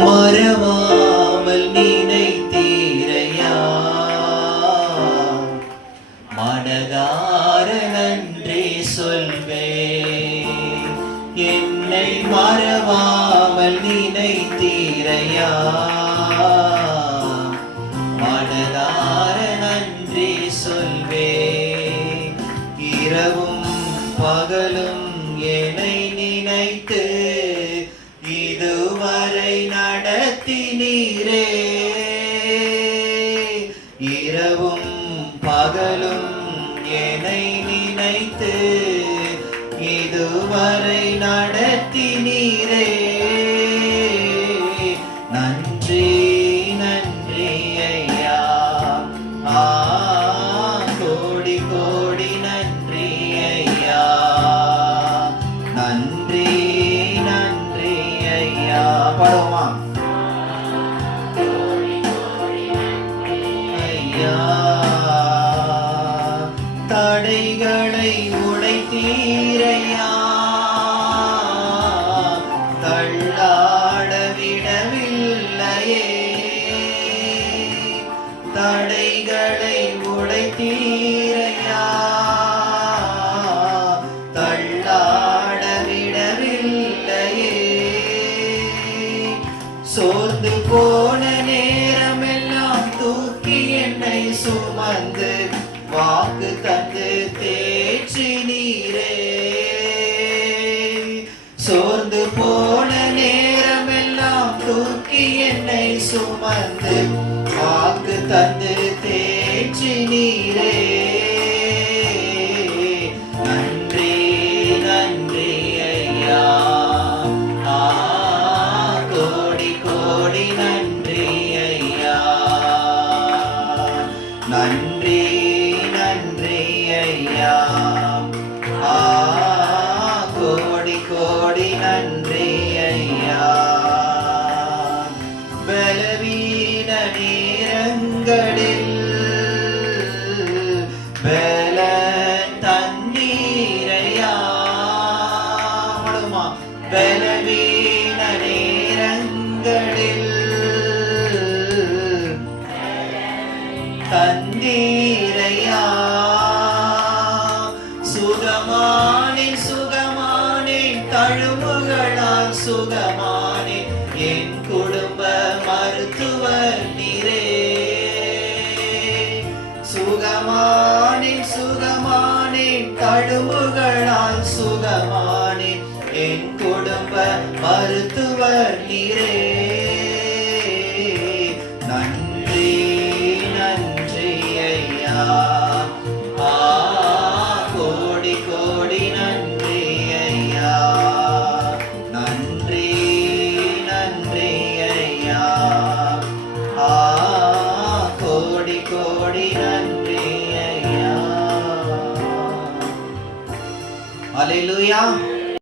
மறவாமல் நினைத்தீரையா, மனதார நன்றி சொல்வேன். என்னை மறவாமல் நினைத்தீரையா, மனதார நன்றி சொல்வேன். இரவும் பகலும் என்னை நினைத்து இதுவரை நடத்தினீரே. இரவும் பகலும் என்னை நினைத்து இதுவரை நடத்தினீரே. நன்றி நன்றி ஐயா, கோடி கோடி நன்றி ஐயா. நன்றி நன்றி ஐயா. பாடுவோமா? ஐயா, தடைகளை உடைத்தீரையா, தள்ளாட விடவில்லையே. தடைகளை உடைத்தீரையா, தள்ளாட விடவில்லையே. சோர்ந்து போன நேரமெல்லாம் தூக்கி என்னை சுமந்து வாக்கு தந்து தேற்றினீரே. சோர்ந்து போன நேரமெல்லாம் தூக்கி என்னை சுமந்து வாக்கு தந்து தேற்றினீரே. நன்றி நன்றி ஐயா, கோடி கோடி நன்றி ஐயா. நன்றி நன்றி ஐயா, கோடி கோடி நன்றி ஐயா. பலவீன நேரங்களில் பலன் தந்தீரையா. பலவீன நேரங்களில் தந்தீரையா. சுகமானேன் சுகமானேன், தழும்புகளால் சுகமானேன். என் குடும்ப மருத்துவர் நீரே. சுகமானேன் சுகமானேன், தழும்புகளால் சுகமானேன். என் குடும்ப மருத்துவர் நீரே. நன்றி நன்றி ஐயா, கோடி கோடி நன்றி ஐயா. நன்றி நன்றி ஐயா, கோடி கோடி நன்றி ஐயா. அல்லேலூயா.